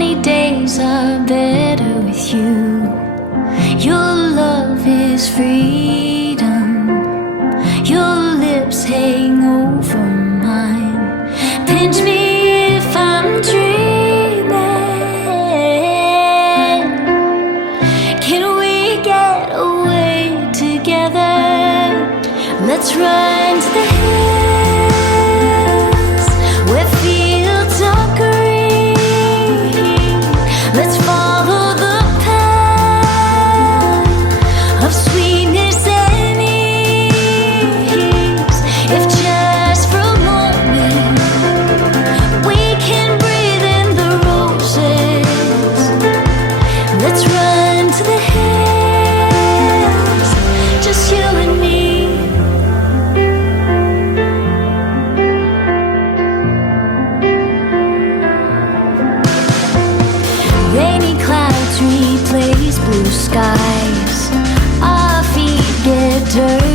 Sunny days are better with you. Your love is freedom. Your lips hang over mine. Pinch me if I'm dreaming. Can we get away together? Let's run to the hills where fields are green. Let's follow the path of sweetness and ease. If just for a moment we can breathe in the roses. Let's run to the hills, just you and me. Rainy clouds replace blue skies. Our feet get dirty.